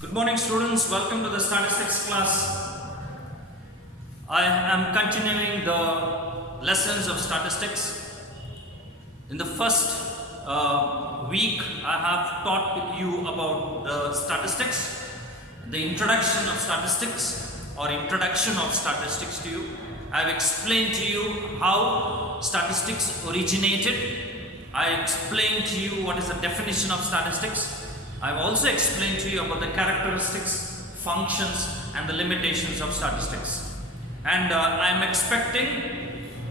Good morning students, welcome to the statistics class. I am continuing the lessons of statistics. In the first week I have taught you about the statistics, the introduction of statistics or introduction of statistics to you. I have explained to you how statistics originated. I explained to you what is the definition of statistics. I have also explained to you about the characteristics, functions and the limitations of statistics. And I am expecting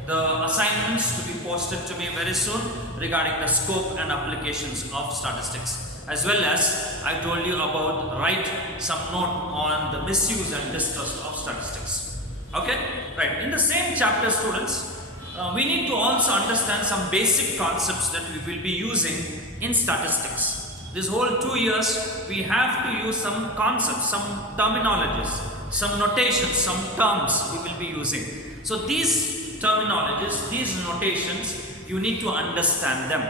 the assignments to be posted to me very soon regarding the scope and applications of statistics. As well as I told you about write some note on the misuse and distrust of statistics. Okay? Right. In the same chapter, students, we need to also understand some basic concepts that we will be using in statistics. This whole 2 years, we have to use some concepts, some terminologies, some notations, some terms we will be using. So these terminologies, these notations, you need to understand them.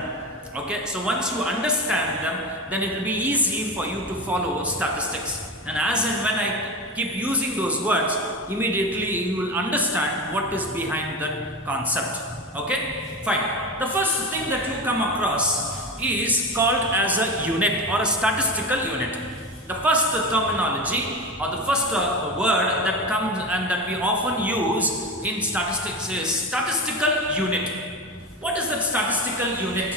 Okay, so once you understand them, then it will be easy for you to follow statistics. And as and when I keep using those words, immediately you will understand what is behind the concept. Okay, fine. The first thing that you come across is called as a unit or a statistical unit. The first terminology or the first word that comes and that we often use in statistics is statistical unit. What is that statistical unit?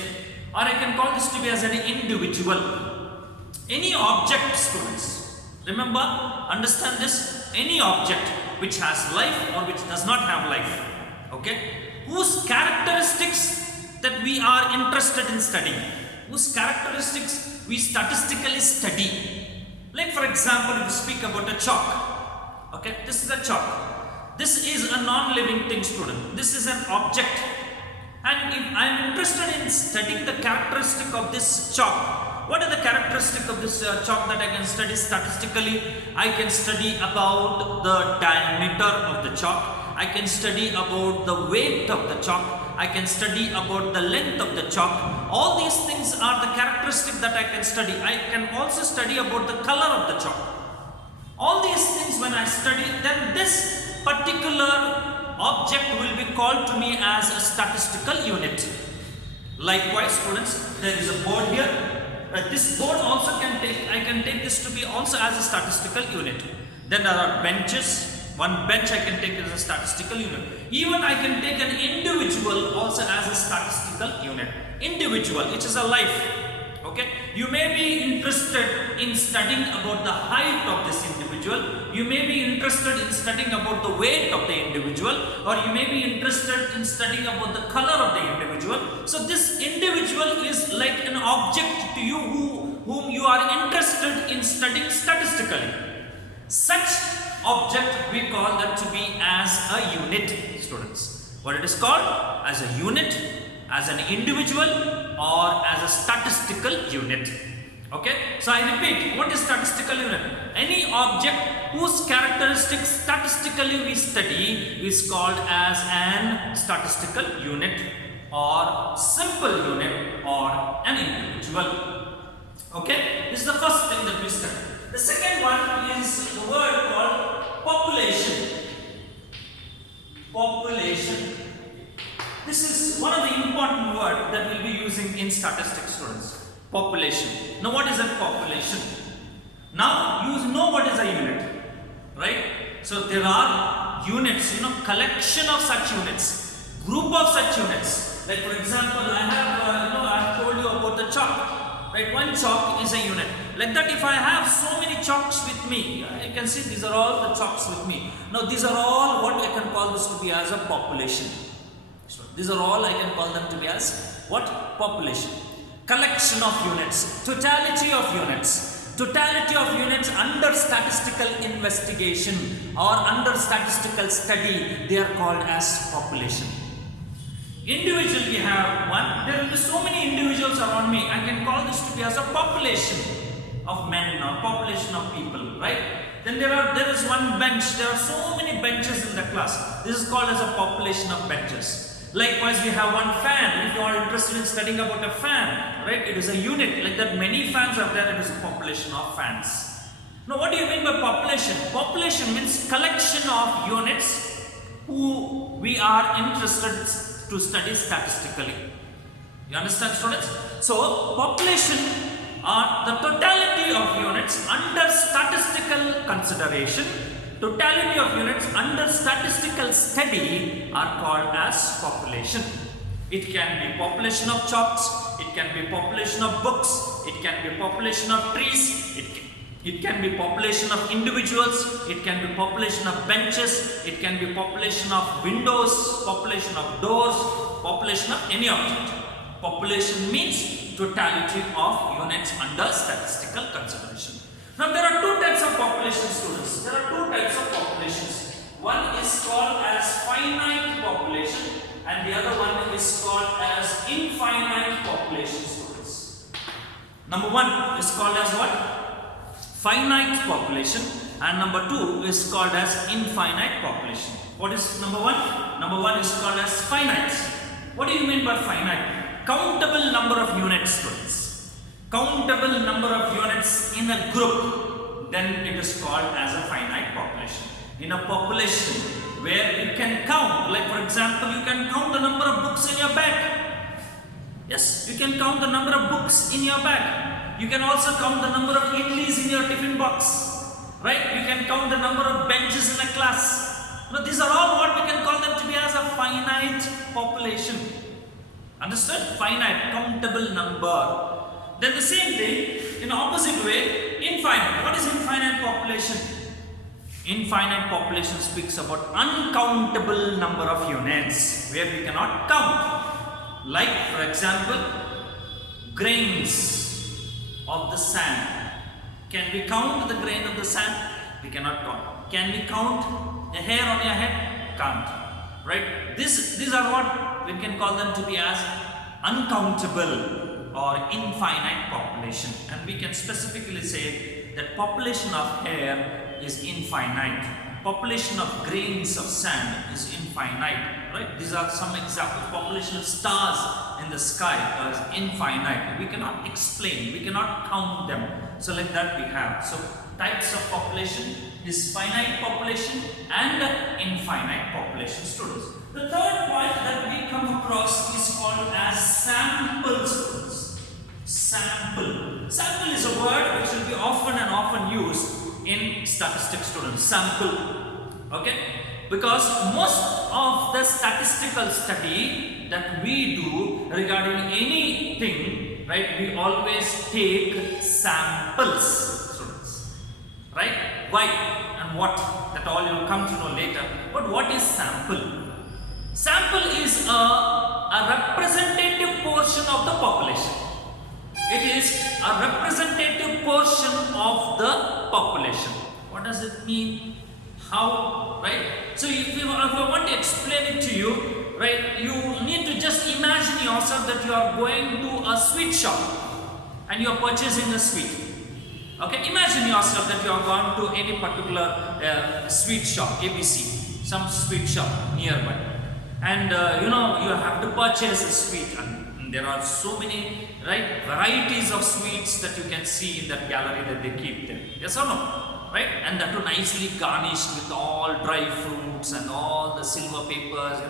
Or I can call this to be as an individual. Any object, students. Remember, understand this. Any object which has life or which does not have life. Okay? Whose characteristics that we are interested in studying, whose characteristics we statistically study. Like for example, if you speak about a chalk, okay, this is a chalk. This is a non-living thing, student. This is an object. And if I am interested in studying the characteristic of this chalk, what are the characteristics of this chalk that I can study statistically? I can study about the diameter of the chalk. I can study about the weight of the chalk. I can study about the length of the chalk. All these things are the characteristics that I can study. I can also study about the color of the chalk. All these things when I study, then this particular object will be called to me as a statistical unit. Likewise, students, there is a board here. This board also I can take this to be also as a statistical unit. Then there are benches. One bench I can take as a statistical unit. Even I can take an individual also as a statistical unit. Individual, which is a life. Okay. You may be interested in studying about the height of this individual. You may be interested in studying about the weight of the individual. Or you may be interested in studying about the color of the individual. So this individual is like an object to you whom you are interested in studying statistically. Such object we call that to be as a unit, students. What it is called? As a unit, as an individual or as a statistical unit. Okay. So I repeat, what is statistical unit? Any object whose characteristics statistically we study is called as an statistical unit or simple unit or an individual. Okay. This is the first thing that we study. The second one is the word called population. Population. This is one of the important words that we'll be using in statistics, students. Population. Now what is a population? Now you know what is a unit, right? So there are units, collection of such units, group of such units. Like for example, I have told you about the chalk. Right, one chalk is a unit. Like that, if I have so many chalks with me, you can see these are all the chalks with me. Now these are all what I can call this to be as a population. So these are all I can call them to be as what? Population. Collection of units, totality of units. Totality of units under statistical investigation or under statistical study, they are called as population. Individual we have one, there will be so many individuals around me. I can call this to be as a population of men or population of people, right? Then there is one bench. There are so many benches in the class. This is called as a population of benches. Likewise, we have one fan. If you are interested in studying about a fan, right? It is a unit. Like that, many fans are there. It is a population of fans. Now what do you mean by population? Population means collection of units who we are interested to study statistically. You understand, students? So population are the totality of units under statistical consideration. Totality of units under statistical study are called as population. It can be population of chalks, it can be population of books, it can be population of trees, it can be population of individuals, it can be population of benches, it can be population of windows, population of doors, population of any object. Population means totality of units under statistical consideration. Now there are two types of population, students. There are two types of populations. One is called as finite population and the other one is called as infinite population, students. Number one is called as what? Finite population, and number two is called as infinite population. What is number one? Number one is called as finite. What do you mean by finite? Countable number of units, students. Countable number of units in a group, then it is called as a finite population. In a population where you can count, like for example, you can count the number of books in your bag. Yes, you can count the number of books in your bag. You can also count the number of idlis in your tiffin box, right? You can count the number of benches in a class. Now, these are all what we can call them to be as a finite population. Understood? Finite, countable number. Then the same thing, in opposite way, infinite. What is infinite population? Infinite population speaks about uncountable number of units where we cannot count. Like, for example, grains of the sand. Can we count the grain of the sand? We cannot count. Can we count the hair on your head? Can't. Right? These are what we can call them to be as uncountable or infinite population. And we can specifically say that population of hair is infinite. Population of grains of sand is infinite. Right? These are some examples. Population of stars in the sky is infinite. We cannot explain, we cannot count them. So like that we have. So types of population is finite population and infinite population, students. The third point that we come across is called as sample, students. Sample. Sample is a word which will be often used in statistics, students. Sample. Okay? Because most of the statistical study that we do regarding anything, right, we always take samples, students. Right? Why and what? That all you will come to know later. But what is sample? Sample is a representative portion of the population. It is a representative portion of the population. What does it mean? How? Right? So if I want to explain it to you, right, you need to just imagine yourself that you are going to a sweet shop and you are purchasing a sweet. Okay, imagine yourself that you are going to any particular sweet shop, ABC, some sweet shop nearby, and you have to purchase a sweet, and there are so many, right, varieties of sweets that you can see in that gallery that they keep there. Yes or no? Right? And that too nicely garnished with all dry fruits and all the silver papers,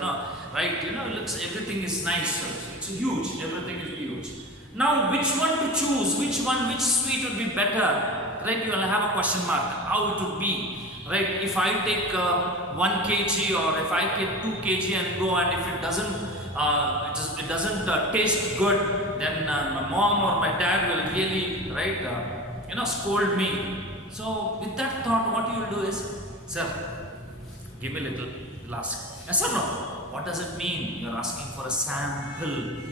right? It looks, everything is nice. It's huge, everything is huge. Now, which one to choose? Which sweet would be better? Right? You will have a question mark. How it would be? Right? If I take 1 kg or if I take 2 kg and go, and if it doesn't taste good, then my mom or my dad will really, right, scold me. So with that thought, what you will do is, sir, give me a little. You'll ask, yes or no? What does it mean? You are asking for a sample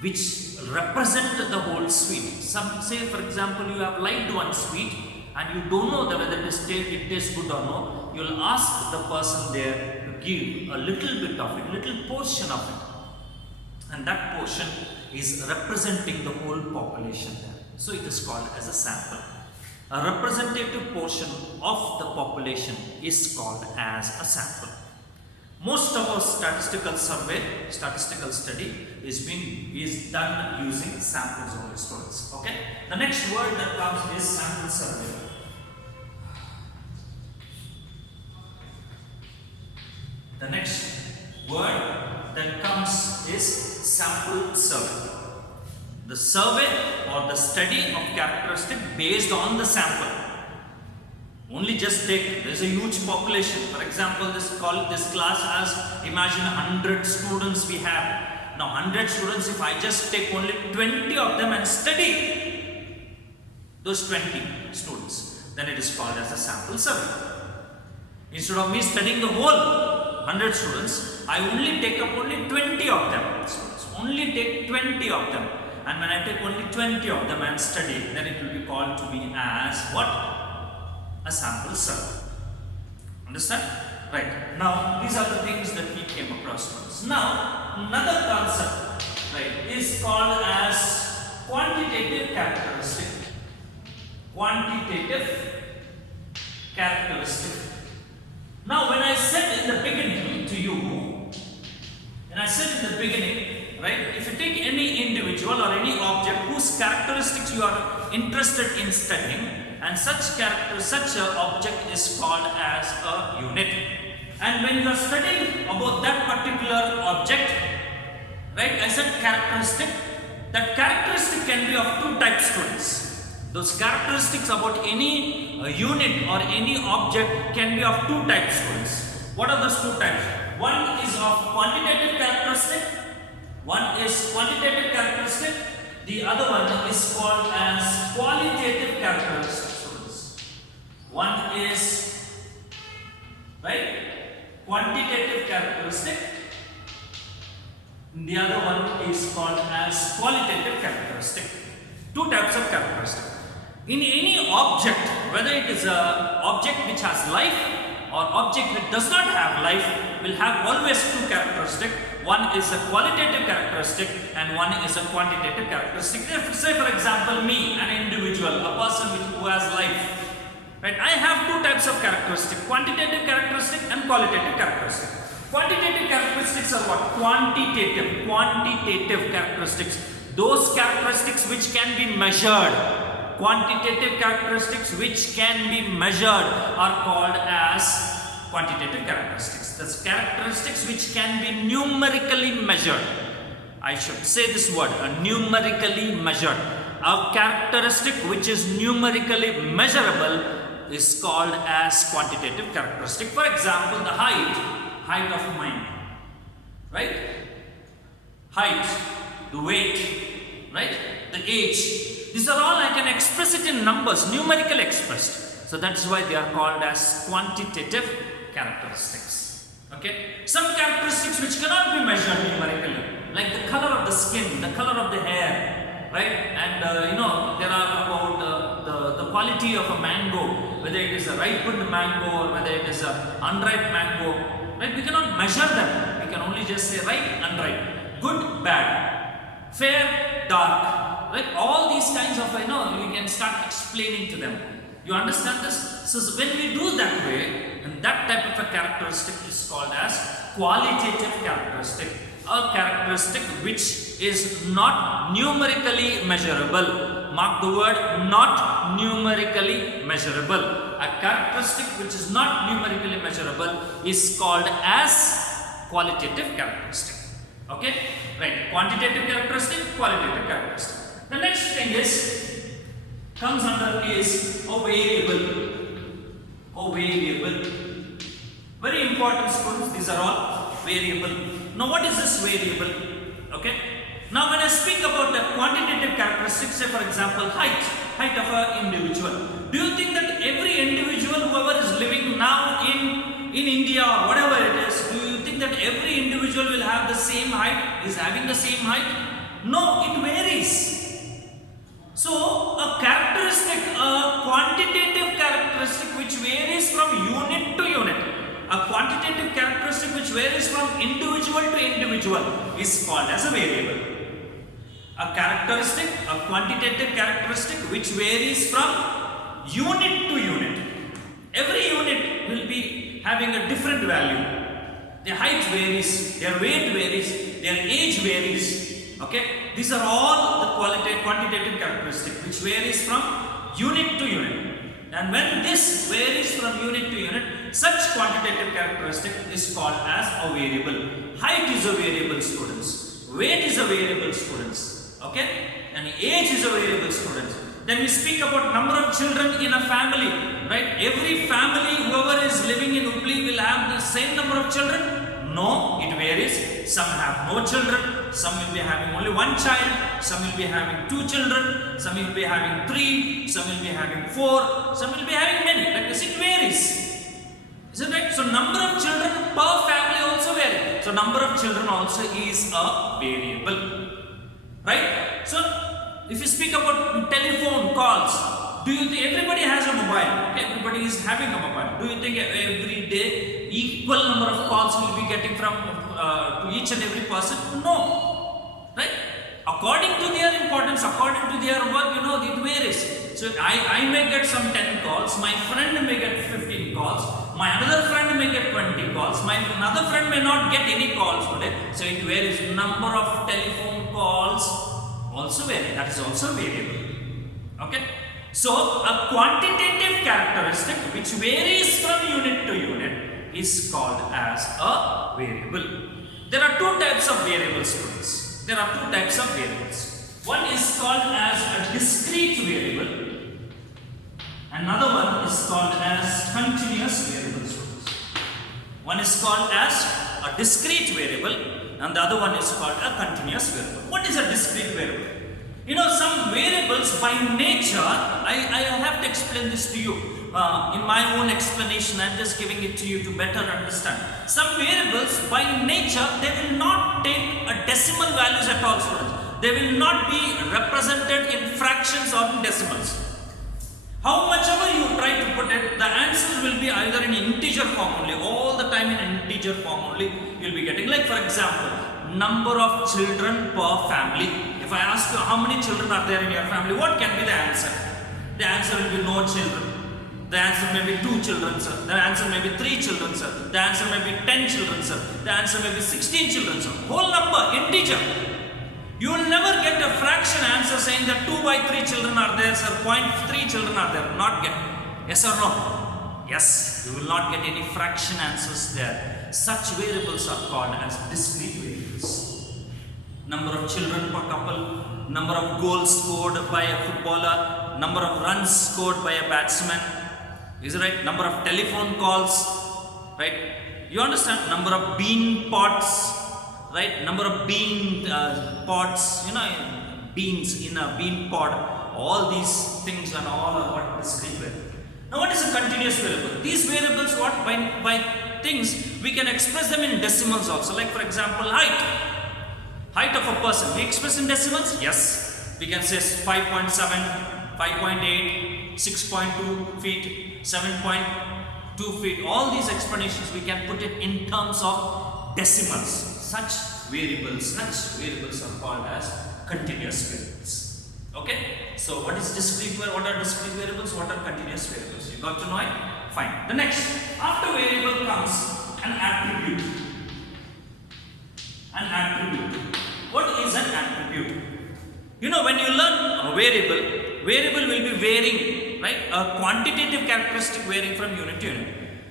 which represent the whole sweet. Some say, for example, you have liked one sweet and you don't know whether it tastes good or no. You will ask the person there to give a little bit of it, little portion of it, and that portion is representing the whole population there. So it is called as a sample. A representative portion of the population is called as a sample. Most of our statistical study is done using samples only, students. Okay. The next word that comes is sample survey. The next word that comes is sample survey. The survey or the study of characteristic based on the sample. Only just take, there is a huge population. For example, this class has, imagine 100 students we have. Now 100 students, if I just take only 20 of them and study those 20 students, then it is called as a sample survey. Instead of me studying the whole 100 students, I only take up only 20 of them. Only take 20 of them. And when I take only 20 of them and study, then it will be called to be as what? A sample survey. Understand? Right. Now, these are the things that we came across once. Now, another concept, right, is called as quantitative characteristic. Quantitative characteristic. Now, when I said in the beginning to you, right, if you take any individual or any object whose characteristics you are interested in studying, and such an object is called as a unit. And when you are studying about that particular object, right, I said characteristic, that characteristic can be of two types, students. Those characteristics about any unit or any object can be of two types, students. What are those two types? One is of quantitative characteristic. The other one is called as qualitative characteristic, students. One is, right, quantitative characteristic. The other one is called as qualitative characteristic. Two types of characteristic. In any object, whether it is an object which has life or object which does not have life, will have always two characteristics. One is a qualitative characteristic and one is a quantitative characteristic. If, say for example, me, an individual, a person who has life, right? I have two types of characteristic: quantitative characteristic and qualitative characteristic. Quantitative characteristics are what? Quantitative characteristics. Those characteristics which can be measured. Quantitative characteristics which can be measured are called as quantitative characteristics. That's characteristics which can be numerically measured. I should say this word, numerically measured. A characteristic which is numerically measurable is called as quantitative characteristic. For example, the height of mind, right? Height, the weight, right? The age. These are all I can express it in numbers, numerically expressed. So that's why they are called as quantitative characteristics. Okay. Some characteristics which cannot be measured numerically, like the color of the skin, the color of the hair, right? And there are about the quality of a mango, whether it is a ripened mango or whether it is an unripe mango, right? We cannot measure them. We can only just say ripe, unripe, good, bad, fair, dark. Like all these kinds of, we can start explaining to them. You understand this? So when we do that way, and that type of a characteristic is called as qualitative characteristic. A characteristic which is not numerically measurable. Mark the word, not numerically measurable. A characteristic which is not numerically measurable is called as qualitative characteristic. Okay? Right. Quantitative characteristic, qualitative characteristic. The next thing comes under is a variable. Very important, students, these are all variable. Now what is this variable? Okay. Now when I speak about the quantitative characteristics, say for example height of an individual. Do you think that every individual, whoever is living now in India or whatever it is, do you think that every individual will have the same height, is having the same height? No, it varies. So, a quantitative characteristic which varies from unit to unit, a quantitative characteristic which varies from individual to individual is called as a variable. A quantitative characteristic which varies from unit to unit. Every unit will be having a different value. Their height varies, their weight varies, their age varies. Okay, these are all the quantitative characteristics which varies from unit to unit. And when this varies from unit to unit, such quantitative characteristic is called as a variable. Height is a variable, students. Weight is a variable, students. Okay? And age is a variable, students. Then we speak about number of children in a family, right? Every family, whoever is living in Hubli will have the same number of children? No, it varies. Some have no children, some will be having only one child, some will be having two children, some will be having three, some will be having four, some will be having many. Like this, it varies. Is it right? So number of children per family also vary. So number of children also is a variable. Right? So if you speak about telephone calls, do you think everybody has a mobile? Okay, everybody is having a mobile. Do you think every day equal number of calls will be getting from to each and every person? No. Right? According to their importance, according to their work, it varies. So I may get some 10 calls, my friend may get 15 calls, my another friend may get 20 calls, my another friend may not get any calls today. So it varies. Number of telephone calls also vary. That is also variable. Okay. So a quantitative characteristic which varies from unit to unit is called as a variable. There are two types of variables, students. There are two types of variables. One is called as a discrete variable. Another one is called as continuous variable, students. One is called as a discrete variable and the other one is called a continuous variable. What is a discrete variable? Some variables by nature, I have to explain this to you. In my own explanation, I am just giving it to you to better understand. Some variables by nature, they will not take a decimal values at all, students. They will not be represented in fractions or in decimals. How much ever you try to put it, the answers will be either in integer form only, all the time in integer form only you will be getting. Like for example, number of children per family. If I ask you how many children are there in your family, what can be the answer? The answer will be no children. The answer may be 2 children, sir. The answer may be 3 children, sir. The answer may be 10 children, sir. The answer may be 16 children, sir. Whole number, integer. You will never get a fraction answer saying that 2 by 3 children are there, sir. 0.3 children are there. Not get. Yes or no? Yes. You will not get any fraction answers there. Such variables are called as discrete variables. Number of children per couple, number of goals scored by a footballer, number of runs scored by a batsman, is it right? Number of telephone calls, right? You understand? Number of bean pots, right? Number of bean pots, beans in a bean pot. All these things and all are what discrete variable. Now what is a continuous variable? These variables, what by things we can express them in decimals also. Like for example, height. Height of a person, we express in decimals? Yes. We can say 5.7, 5.8, 6.2 feet, 7.2 feet. All these explanations we can put it in terms of decimals. Such variables are called as continuous variables. Okay? So what is discrete? What are discrete variables? What are continuous variables? You got to know it? Fine. The next, after variable comes an attribute. An attribute. What is an attribute? When you learn a variable will be varying, right? A quantitative characteristic varying from unit to unit.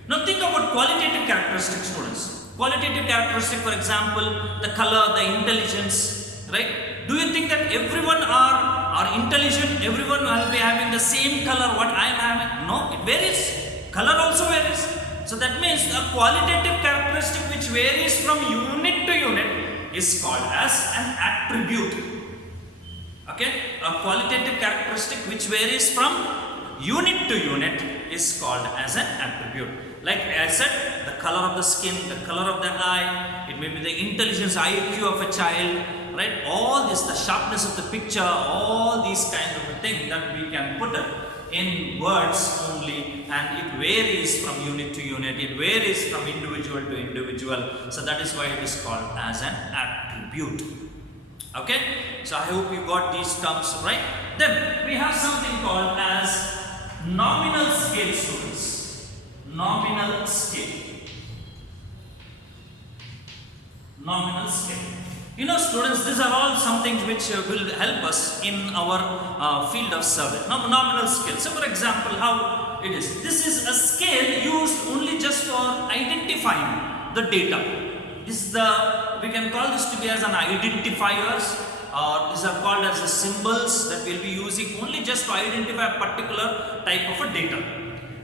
Now think about qualitative characteristics, students. Qualitative characteristic, for example, the color, the intelligence, right? Do you think that everyone are intelligent? Everyone will be having the same color what I am having? No, it varies. Color also varies. So that means a qualitative characteristic which varies from unit to unit is called as an attribute. Okay? A qualitative characteristic which varies from unit to unit is called as an attribute. Like I said, the color of the skin, the color of the eye, it may be the intelligence, IQ of a child, right? All this, the sharpness of the picture, all these kind of things that we can put it in words only, and it varies from unit to unit, it varies from individual to individual. So that is why it is called as an attribute. Okay? So I hope you got these terms right. Then we have something called as nominal scale, students. Nominal scale. Nominal scale. Students, these are all some things which will help us in our field of survey. Nominal scale. So for example, how it is. This is a scale used only just for identifying the data. This is the, we can call this to be as an identifiers, or these are called as the symbols that we'll be using only just to identify a particular type of a data.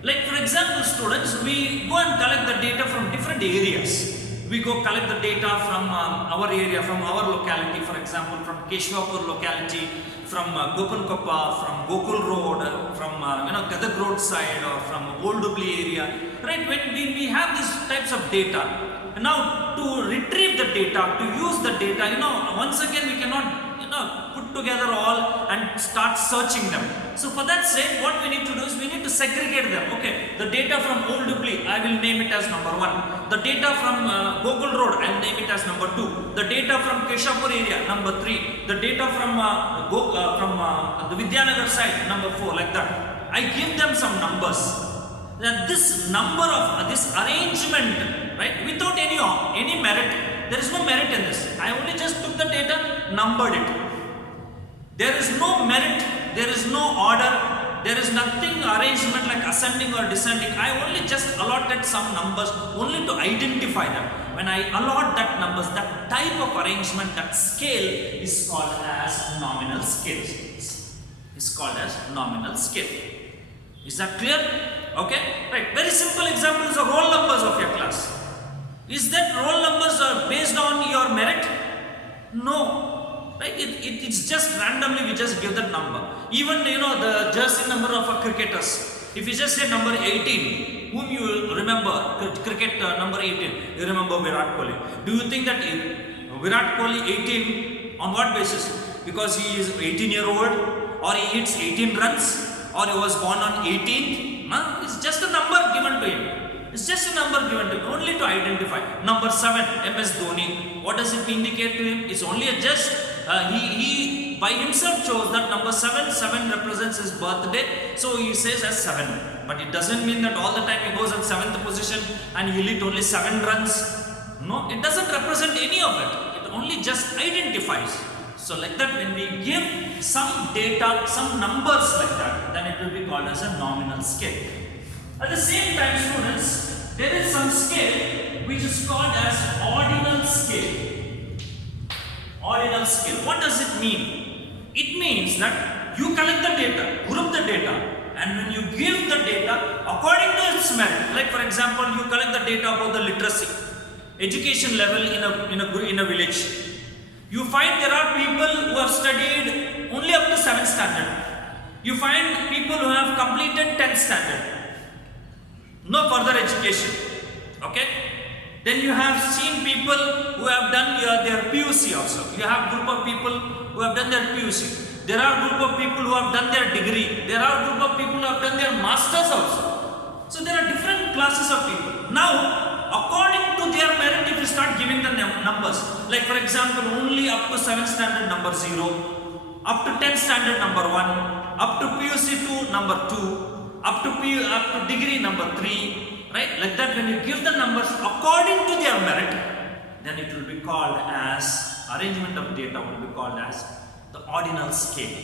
Like for example, students, we go and collect the data from different areas. We go collect the data from our area, from our locality, for example, from Keshwapur locality, from Gopankoppa, from Gokul Road, from Gadag Road side, or from Old Hubli area. Right? When we have these types of data, now to retrieve the data, to use the data, once again we cannot put together all and start searching them. So for that sake, what we need to do is we need to segregate them. Okay, the data from Old Hubli, I will name it as number 1. The data from Gokul Road, I will name it as number 2. The data from Keshapur area, number 3. The data from the Vidyanagar side, number 4, like that. I give them some numbers. That this number of this arrangement, right, without any merit, there is no merit in this. I only just took the data, numbered it. There is no merit, there is no order, there is nothing arrangement like ascending or descending. I only just allotted some numbers only to identify them. When I allot that numbers, that type of arrangement, that scale is called as nominal scale. Is called as nominal scale. Is that clear? Okay, right. Very simple examples of roll numbers of your class. Is that roll numbers are based on your merit? No, right? It's just randomly we just give that number. Even the jersey number of a cricketers. If you just say number 18, whom you remember, cricket number 18, you remember Virat Kohli. Do you think that Virat Kohli 18 on what basis? Because he is 18-year-old, or he hits 18 runs, or he was born on 18th? No, it's just a number given to him. It's just a number given to him, only to identify. Number 7, MS Dhoni. What does it indicate to him? It's only a just, he by himself chose that number 7. 7 represents his birthday, so he says as 7. But it doesn't mean that all the time he goes in 7th position and he hit only 7 runs. No, it doesn't represent any of it. It only just identifies. So like that, when we give some data, some numbers like that, then it will be called as a nominal scale. At the same time, students, there is some scale which is called as ordinal scale. Ordinal scale. What does it mean? It means that you collect the data, group the data, and when you give the data according to its merit, like for example, you collect the data about the literacy, education level in a village. You find there are people who have studied only up to 7th standard. You find people who have completed 10th standard. No further education. Okay? Then you have seen people who have done their PUC also. You have group of people who have done their PUC. There are group of people who have done their degree. There are group of people who have done their masters also. So there are different classes of people. Now, according to their merit, if you start giving the numbers, like for example, only up to 7th standard number 0, up to 10th standard number 1, up to PUC 2 number 2, up to degree number 3, right? Like that, when you give the numbers according to their merit, then it will be called as, arrangement of data will be called as the ordinal scale.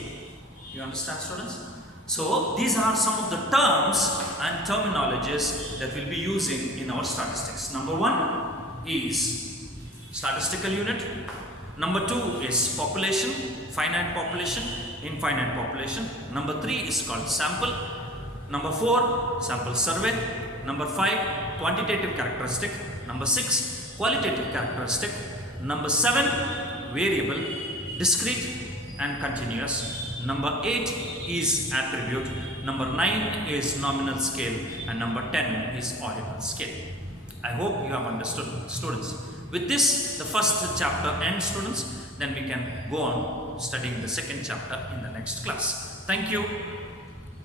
You understand, students? So these are some of the terms and terminologies that we'll be using in our statistics. Number 1 is statistical unit. Number 2 is population, finite population, infinite population. Number 3 is called sample. Number 4, sample survey. Number 5, quantitative characteristic. Number 6, qualitative characteristic. Number 7, variable, discrete and continuous. Number 8 is attribute. Number 9 is nominal scale. And number 10 is ordinal scale. I hope you have understood, students. With this, the first chapter ends, students. Then we can go on studying the second chapter in the next class. Thank you.